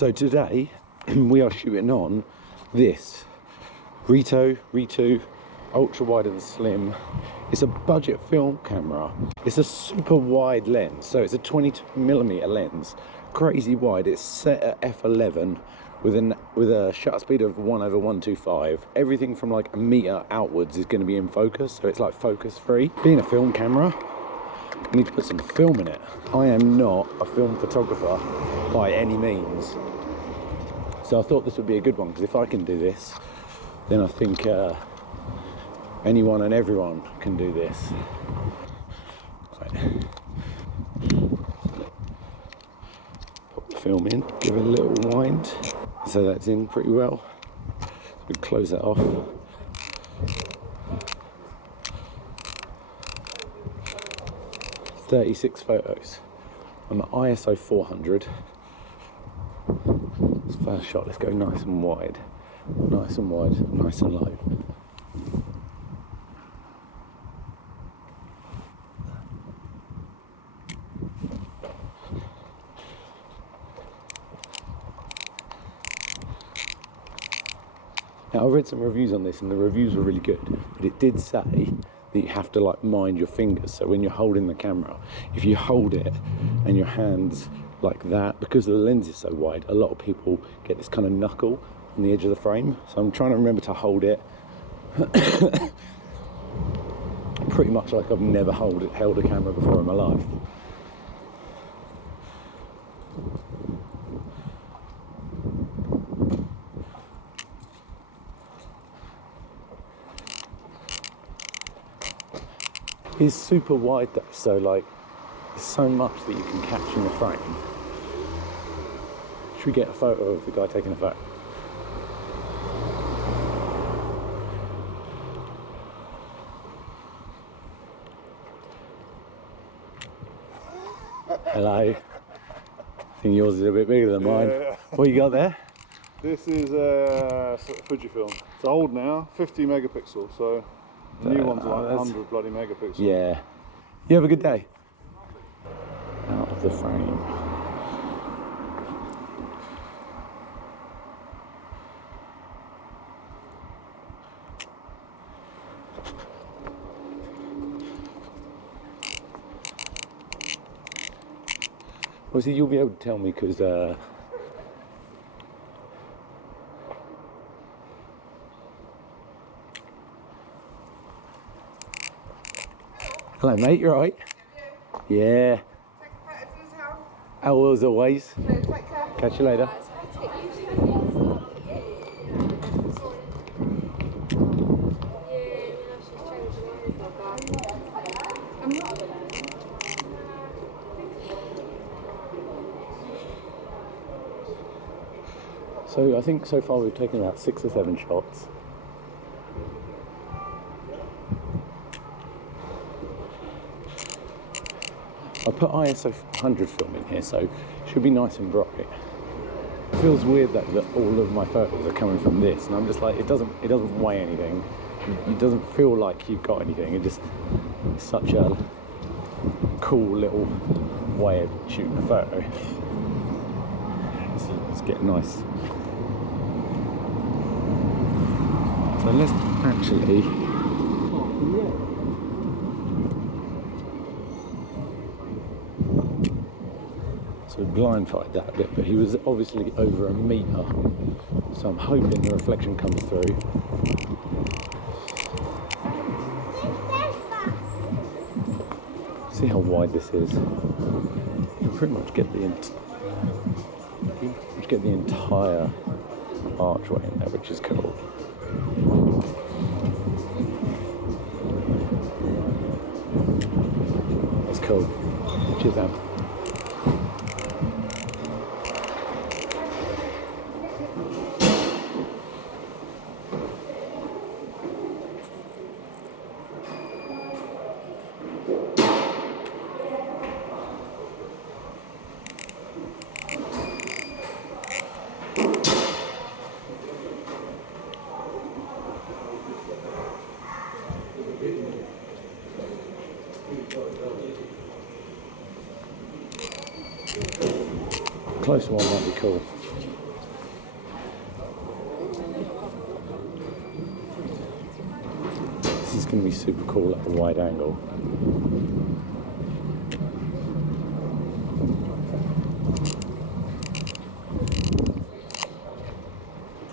So today we are shooting on this RETO ultra wide and slim. It's a budget film camera. It's a super wide lens, so it's a 22mm lens, crazy wide. It's set at f11 with a shutter speed of 1/125. Everything from like a meter outwards is going to be in focus, so it's like focus free. Being a film camera, I need to put some film in it. I am not a film photographer by any means, so I thought this would be a good one, because if I can do this, then I think anyone and everyone can do this. Right. Pop the film in, give it a little wind, so that's in pretty well. We close that off. "36 photos. I'm at ISO 400. This first shot, let's go nice and wide. Nice and wide, nice and low. Now, I read some reviews on this and the reviews were really good, but it did say that you have to like mind your fingers. So when you're holding the camera, if you hold it and your hands like that, because the lens is so wide, a lot of people get this kind of knuckle on the edge of the frame. So I'm trying to remember to hold it pretty much like I've never held a camera before in my life. It's super wide though, so like there's so much that you can catch in the frame. Should we get a photo of the guy taking a photo? Hello. I think yours is a bit bigger than mine. Yeah. What you got there? This is a Fujifilm. It's old now, 50 megapixels, so the new one's like 100 bloody megapixels. Yeah. You have a good day. Out of the frame. Obviously, you'll be able to tell me because hello, mate. You alright? Yeah. How was always? Catch you later. So I think so far we've taken about 6 or 7 shots. I put ISO 100 film in here, so it should be nice and bright. It feels weird that all of my photos are coming from this, and I'm just like, it doesn't weigh anything. It doesn't feel like you've got anything. It's such a cool little way of shooting a photo. Let's get nice. So let's actually. So blindfolded that a bit, but he was obviously over a meter, so I'm hoping the reflection comes through. See how wide this is. You can pretty much get the entire archway in there, which is cool. That's cool. Cheers, man. Closer one might be cool. going to be super cool at a wide angle.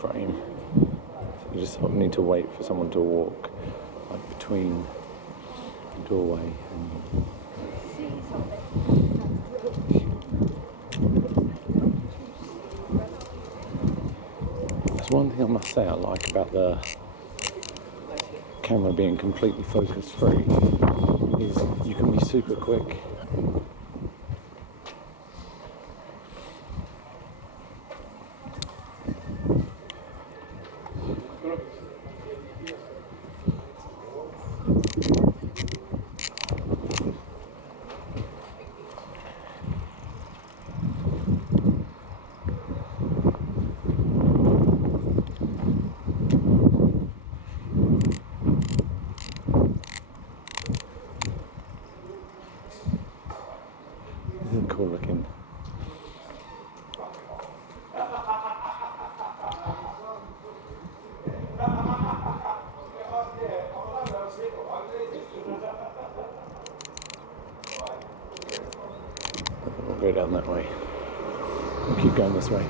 Frame. So you just sort of need to wait for someone to walk like between the doorway and... There's one thing I must say I like about the camera being completely focus free is you can be super quick. This is cool looking. We'll go down that way. We'll keep going this way.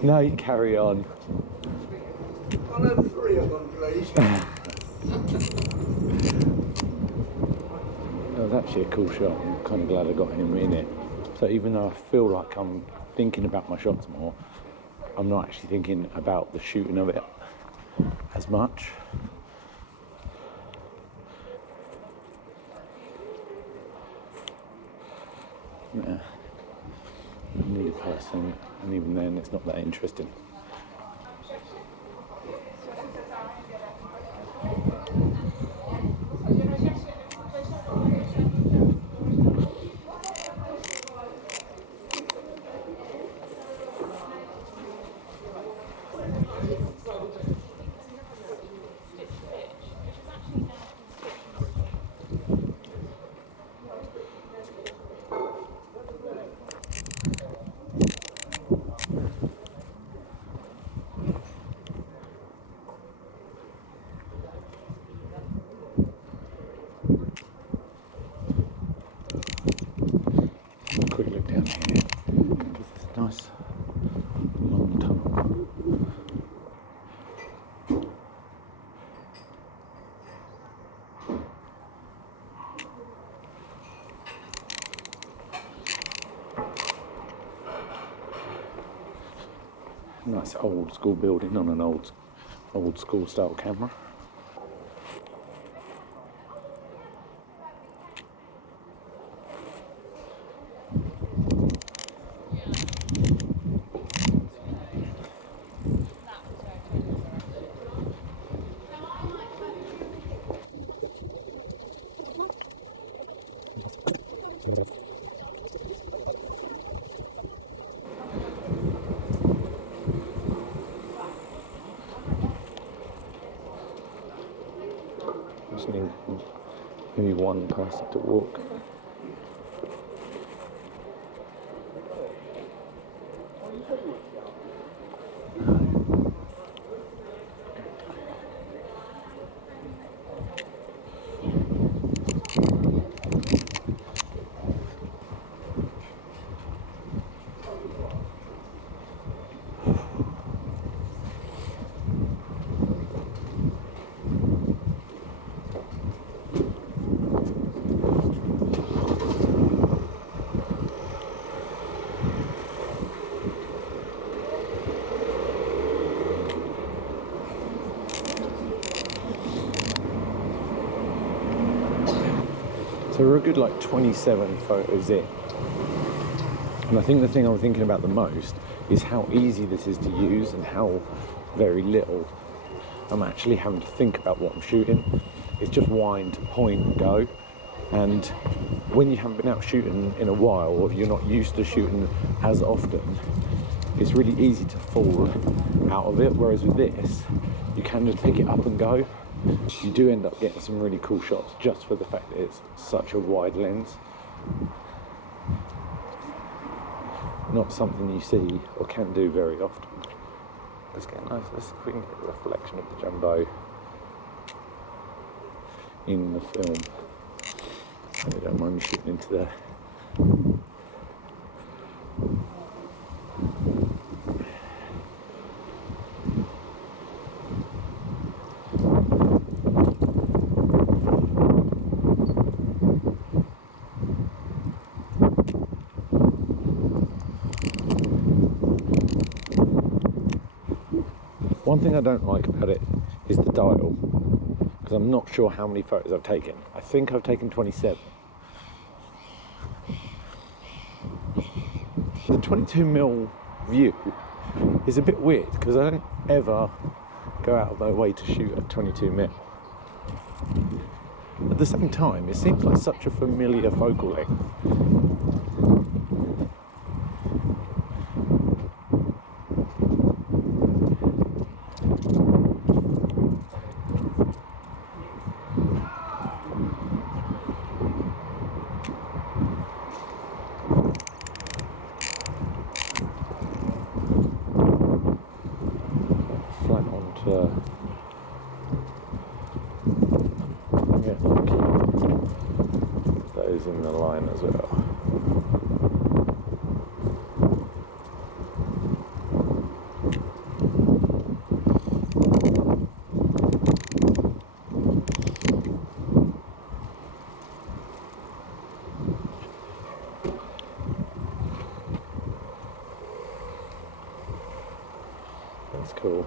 No, you carry on. I'll have 3 of them, please. That was actually a cool shot. I'm kind of glad I got him in it. So even though I feel like I'm thinking about my shots more, I'm not actually thinking about the shooting of it as much. Yeah. I need a person, and even then it's not that interesting. Quick look down here. This is nice long tunnel. Nice old school building on an old school style camera. Just need maybe one person to walk. So we're a good like 27 photos in. And I think the thing I'm thinking about the most is how easy this is to use and how very little I'm actually having to think about what I'm shooting. It's just wind, point, go. And when you haven't been out shooting in a while, or you're not used to shooting as often, it's really easy to fall out of it. Whereas with this, you can just pick it up and go. you do end up getting some really cool shots just for the fact that it's such a wide lens. Not something you see or can do very often. Let's get nice. Let's see if we can get a reflection of the jumbo in the film. So they don't mind me shooting into there. One thing I don't like about it is the dial, because I'm not sure how many photos I've taken. I think I've taken 27. The 22mm view is a bit weird because I don't ever go out of my way to shoot at 22mm. At the same time, it seems like such a familiar focal length. Those in the line as well. That's cool.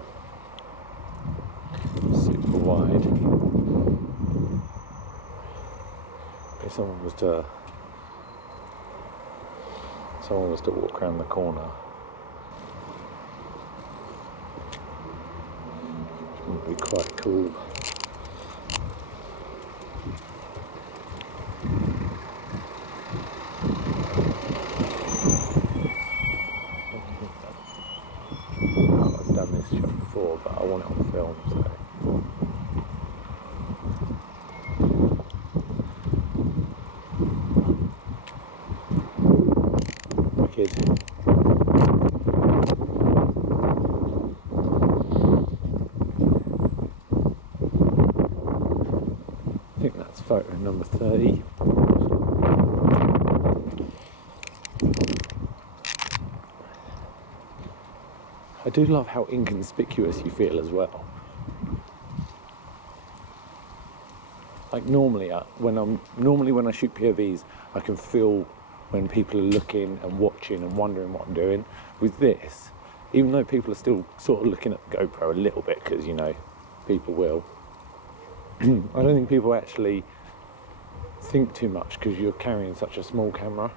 Super wide. If someone was to walk around the corner, it would be quite cool. I've done this shot before, but I want it on film, so. I think that's photo number 30. I do love how inconspicuous you feel as well. Like normally when I shoot POVs, I can feel when people are looking and watching and wondering what I'm doing. With this, even though people are still sort of looking at the GoPro a little bit, because you know, people will, I don't think people actually think too much because you're carrying such a small camera.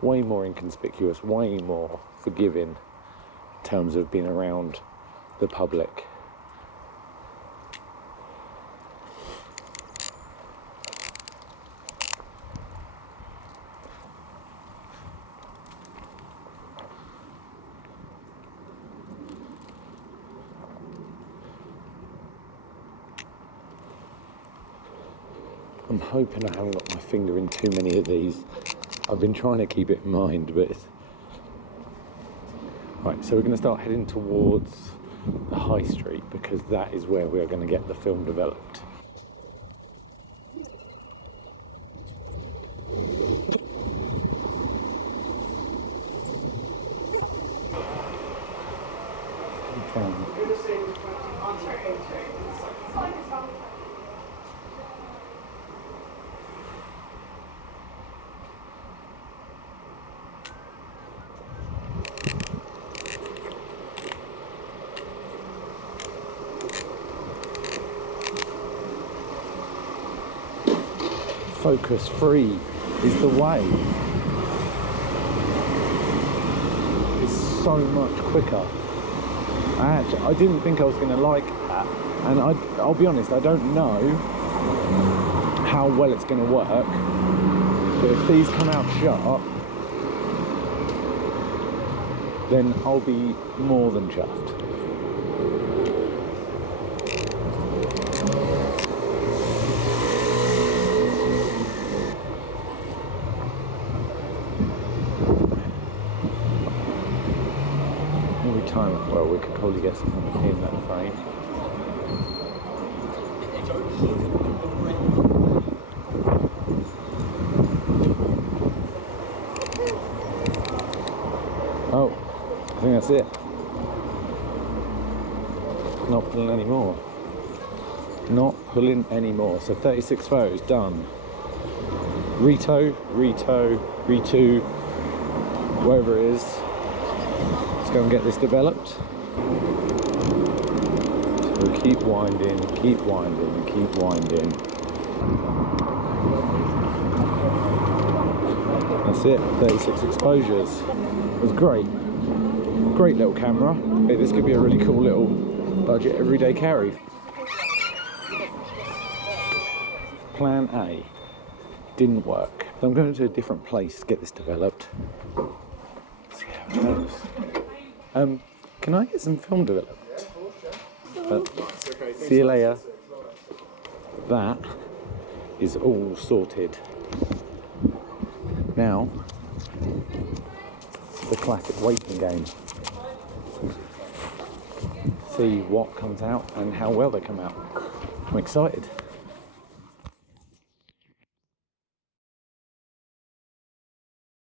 Way more inconspicuous, way more forgiving in terms of being around the public. I'm hoping I haven't got my finger in too many of these. I've been trying to keep it in mind, but it's... Right, so we're going to start heading towards the high street because that is where we are going to get the film developed. Focus free is the way. It's so much quicker. I didn't think I was going to like that, and I'll be honest, I don't know how well it's going to work, but if these come out sharp, then I'll be more than chuffed. Every time, well, we could probably get something in that frame. Oh, I think that's it. Not pulling anymore. Not pulling anymore. So 36 photos done. RETO, wherever it is. Let's go and get this developed. So keep winding, keep winding, keep winding. That's it, 36 exposures. It was great. Great little camera. Hey, this could be a really cool little budget everyday carry. Plan A didn't work. So I'm going to a different place to get this developed. See how it goes. Can I get some film developed? See you later. That is all sorted. Now, the classic waiting game. See what comes out and how well they come out. I'm excited.